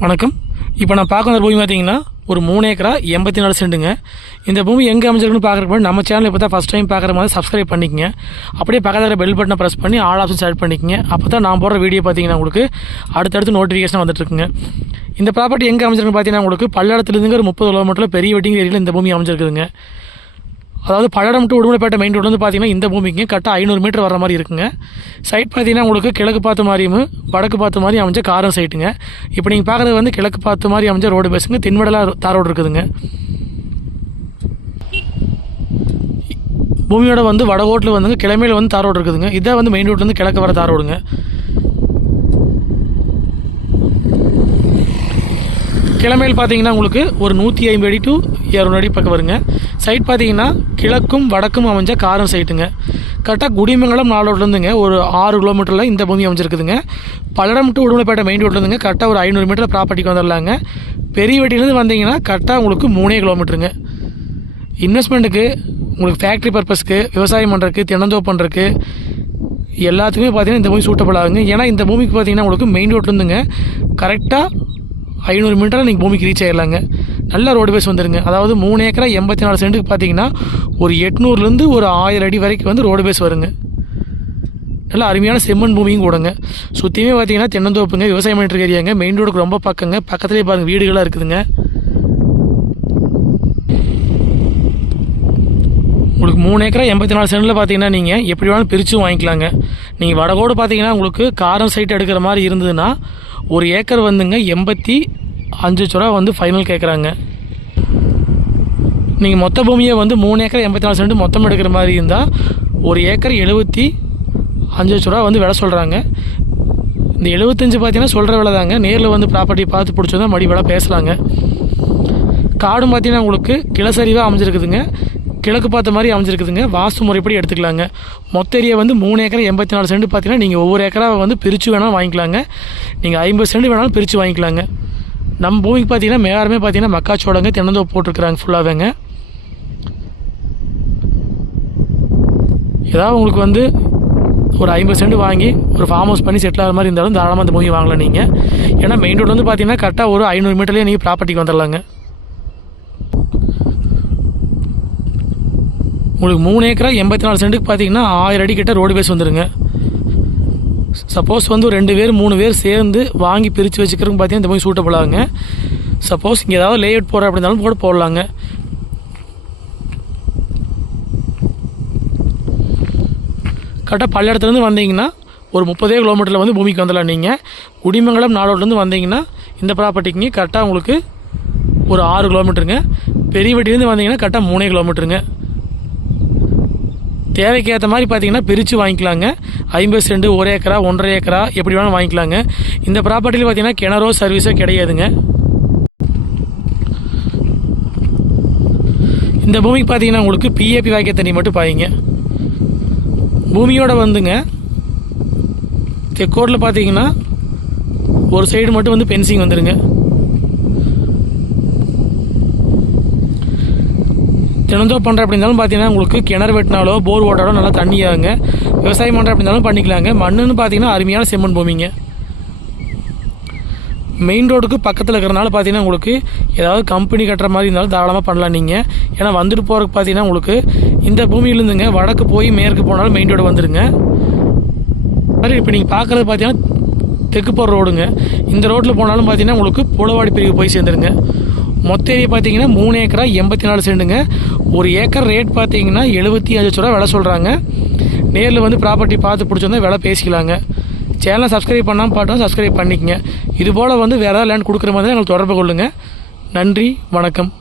வணக்கம். இப்போ நான் பார்க்க பூமி பார்த்தீங்கன்னா ஒரு 3 ஏக்கரா 84 சென்ட்டுங்க. இந்த பூமி எங்கே அமைஞ்சிருக்குன்னு பார்க்குறப்ப நம்ம சேனல் இப்போ தான் ஃபஸ்ட் டைம் பார்க்குற மாதிரி சப்ஸ்கிரைப் பண்ணிக்கங்க. அப்படியே பக்கத்தில் பெல் பட்டனை ப்ரெஸ் பண்ணி ஆல் ஆப்ஷன் செலக்ட் பண்ணிக்கங்க. அப்போ தான் நான் போடுற வீடியோ பார்த்தீங்கன்னா உங்களுக்கு அடுத்தடுத்து நோட்டிஃபிகேஷன் வந்துட்டுருக்குங்க. இந்த ப்ராப்பர்ட்டி எங்கே அமைஞ்சிருக்குன்னு பார்த்தீங்கன்னா உங்களுக்கு பல்லடத்துலேருந்து ஒரு 30 கிலோமீட்டரில் பெரிய வெட்டிங் ஏரியாவில் இந்த பூமி அமைஞ்சிருக்குதுங்க. அதாவது Palladam to Udumalaipettai main road வந்து பார்த்தீங்கன்னா இந்த பூமிக்கு கரெக்டாக 500 மீட்டர் வர மாதிரி இருக்குங்க. சைட் பார்த்தீங்கன்னா உங்களுக்கு கிழக்கு பார்த்த மாதிரியும் வடக்கு பார்த்த மாதிரி அமைஞ்ச காரம் சைட்டுங்க. இப்போ நீங்கள் பார்க்குறது வந்து கிழக்கு பார்த்த மாதிரி அமைஞ்ச ரோடு பேசுங்க. தென்வடலாக தார் ரோடு இருக்குதுங்க. பூமியோட வந்து வடகோட்டில் வந்துங்க கிழமையில் வந்து தார் ரோடு இருக்குதுங்க. இதான் வந்து மெயின் ரோட்லேருந்து கிழக்கு வர தார் ரோடுங்க. கிழமையில் பார்த்தீங்கன்னா உங்களுக்கு ஒரு 150 அடி டு 200 அடி பக்கம் வருங்க. சைட் பார்த்தீங்கன்னா கிழக்கும் வடக்கும் அமைஞ்ச காரம் சைட்டுங்க. கரெக்டாக குடிமங்கலம் 4 ரோட்லேருந்துங்க ஒரு 6 கிலோமீட்டரில் இந்த பூமி அமைஞ்சிருக்குதுங்க. பல்லடம் டு உடுமலைப்பேட்டை மெயின் ரோட்லேருந்துங்க கரெக்டாக ஒரு 500 மீட்டர் ப்ராப்பர்ட்டிக்கு வந்துடலாங்க. பெரிய வெட்டிலேருந்து வந்தீங்கன்னா கரெக்டாக உங்களுக்கு 3 கிலோமீட்டருங்க. இன்வெஸ்ட்மெண்ட்டுக்கு உங்களுக்கு ஃபேக்ட்ரி பர்பஸ்க்கு விவசாயம் பண்ணுறதுக்கு தினந்தோப்பு பண்ணுறதுக்கு எல்லாத்துக்குமே பார்த்தீங்கன்னா இந்த பூமி சூட்டபிள் ஆகுங்க. ஏன்னா இந்த பூமிக்கு பார்த்தீங்கன்னா உங்களுக்கு மெயின் ரோட்லேருந்துங்க கரெக்டாக 500 மீட்டரில் நீங்கள் பூமிக்கு ரீச் ஆகிடலாங்க. நல்ல ரோடு பேஸ் வந்துருங்க. அதாவது 3 ஏக்கரா 84 சென்ட்டுக்கு பார்த்தீங்கன்னா ஒரு 800லேருந்து ஒரு 1000 அடி வரைக்கும் வந்து ரோடு பேஸ் வருங்க. நல்ல அருமையான செம்மண் பூமியும் கூடங்க. சுற்றியுமே பார்த்தீங்கன்னா தென்னந்தோப்புங்க, விவசாயம் பண்ணிட்டு ஏரியாங்க. மெயின் ரோடுக்கு ரொம்ப பக்கங்க. பக்கத்துலேயே பாருங்கள் வீடுகளாக இருக்குதுங்க. உங்களுக்கு 3 ஏக்கரா 84 சென்ட்டில் பார்த்தீங்கன்னா நீங்கள் எப்படி வேணாலும் பிரிச்சும் வாங்கிக்கலாங்க. நீங்கள் வடகோடு பார்த்தீங்கன்னா உங்களுக்கு காரம் சைட் எடுக்கிற மாதிரி இருந்ததுன்னா ஒரு ஏக்கர் வந்துங்க 85 லட்ச ரூபா வந்து ஃபைனல் கேட்குறாங்க. நீங்கள் மொத்த பூமியை வந்து 3 ஏக்கர் 84 சென்ட் மொத்தம் எடுக்கிற மாதிரி இருந்தால் ஒரு ஏக்கர் 75 லட்ச ரூபா வந்து விலை சொல்கிறாங்க. இந்த 75 பார்த்தீங்கன்னா சொல்கிற விலை தாங்க. நேரில் வந்து ப்ராப்பர்ட்டி பார்த்து பிடிச்சதான் மறுபடி விலை பேசலாங்க. காடும் பார்த்தீங்கன்னா உங்களுக்கு கிளசரிவாக அமைஞ்சிருக்குதுங்க. கிழக்கு பார்த்த மாதிரி அமைஞ்சிருக்குதுங்க. வாஸ்து முறைப்படி எடுத்துக்கலாங்க. மொத்த ஏரியா வந்து 3 ஏக்கர் 84 சென்ட் பார்த்தீங்கன்னா நீங்கள் ஒவ்வொரு ஏக்கராக வந்து பிரித்து வேணாலும் வாங்கிக்கலாங்க. நீங்கள் 50 சென்ட் வேணாலும் பிரித்து வாங்கிக்கலாங்க. நம்ம பூமிக்கு பார்த்தீங்கன்னா மேலாருமே பார்த்தீங்கன்னா மக்காச்சோடங்க தென்னந்தோப்பு போட்டிருக்கிறாங்க ஃபுல்லாகவேங்க. ஏதாவது உங்களுக்கு வந்து ஒரு 50 சென்ட் வாங்கி ஒரு ஃபார்ம் ஹவுஸ் பண்ணி செட்டில் ஆகிற மாதிரி இருந்தாலும் தாராளமாக அந்த பூமி வாங்கலாம் நீங்கள். ஏன்னா மெயின் ரோடு வந்து பார்த்தீங்கன்னா கரெக்டாக ஒரு 500 மீட்டர்லேயே நீங்கள் ப்ராப்பர்ட்டிக்கு வந்துடலாங்க. உங்களுக்கு 3 ஏக்கரா 84 சென்ட்டுக்கு பார்த்தீங்கன்னா 1000 அடி கிட்ட ரோடு பேஸ் வந்துடுங்க. சப்போஸ் வந்து ஒரு 2 பேர் 3 பேர் சேர்ந்து வாங்கி பிரித்து வச்சுக்கிறதுக்கு பார்த்தீங்கன்னா இந்த மாதிரி சூட்டபிள் ஆகுங்க. சப்போஸ் இங்கே ஏதாவது லேஅவுட் போடுற அப்படி இருந்தாலும் கூட போடலாங்க. கரெக்டாக பல்லடத்துலேருந்து வந்தீங்கன்னா ஒரு 30 கிலோமீட்டரில் வந்து பூமிக்கு வந்துடலாம். நீங்கள் குடிமங்கலம் 4 ரோட்லேருந்து வந்தீங்கன்னா இந்த ப்ராப்பர்ட்டிக்கு கரெக்டாக உங்களுக்கு ஒரு 6 கிலோமீட்டருங்க. பெரிய வெட்டிலேருந்து வந்தீங்கன்னா கரெக்டாக 3 கிலோமீட்டருங்க. தேவைக்கு ஏற்ற மாதிரி பார்த்தீங்கன்னா பிரித்து வாங்கிக்கலாங்க. 50 சென்ட் 1 ஏக்கரா 1.5 ஏக்கரா எப்படி வேணாலும் வாங்கிக்கலாங்க. இந்த ப்ராப்பர்ட்டியில் பார்த்தீங்கன்னா கிணறோ சர்வீஸோ கிடையாதுங்க. இந்த பூமிக்கு பார்த்தீங்கன்னா உங்களுக்கு பிஏபி வாய்க்க தண்ணி மட்டும் பாய்ங்க. பூமியோட வந்துங்க தெற்கோட்டில் பார்த்தீங்கன்னா ஒரு சைடு மட்டும் வந்து பென்சிங் வந்துடுங்க. தினந்தோப்பு பண்ணுற அப்படி இருந்தாலும் பார்த்தீங்கன்னா உங்களுக்கு கிணறு வெட்டினாலோ போர் ஓட்டாலோ நல்லா தண்ணி ஆகுங்க. விவசாயம் பண்ணுற அப்படி இருந்தாலும் பண்ணிக்கலாங்க. மண்ணுன்னு பார்த்தீங்கன்னா அருமையான செம்மண் பூமிங்க. மெயின் ரோடுக்கு பக்கத்தில் இருக்கிறனால பார்த்தீங்கன்னா உங்களுக்கு ஏதாவது கம்பெனி கட்டுற மாதிரி இருந்தாலும் தாராளமாக பண்ணலாம் நீங்கள். ஏன்னா வந்துட்டு போகிறதுக்கு பார்த்தீங்கன்னா உங்களுக்கு இந்த பூமியிலேருந்துங்க வடக்கு போய் மேற்கு போனாலும் மெயின் ரோடு வந்துடுங்க. மாதிரி இப்போ நீங்கள் பார்க்குறது பார்த்தீங்கன்னா தெற்கு போகிற ரோடுங்க. இந்த ரோட்டில் போனாலும் பார்த்தீங்கன்னா உங்களுக்கு புலவாடி பிரிவு போய் சேர்ந்துருங்க. மொத்த ஏரியா பார்த்தீங்கன்னா 3 ஏக்கரா 84 சென்ட்டுங்க. ஒரு ஏக்கர் ரேட் பார்த்தீங்கன்னா 75 லட்ச ரூபா விலை சொல்கிறாங்க. நேரில் வந்து ப்ராப்பர்ட்டி பார்த்து பிடிச்சிருந்தா விலை பேசிக்கலாங்க. சேனலை சப்ஸ்கிரைப் பண்ணாமல் பார்த்தோம் சப்ஸ்கிரைப் பண்ணிக்கங்க. இதுபோல் வந்து வேறு ஏதாவது லேண்ட் கொடுக்குற மாதிரி எங்களுக்கு தொடர்பு கொள்ளுங்கள். நன்றி, வணக்கம்.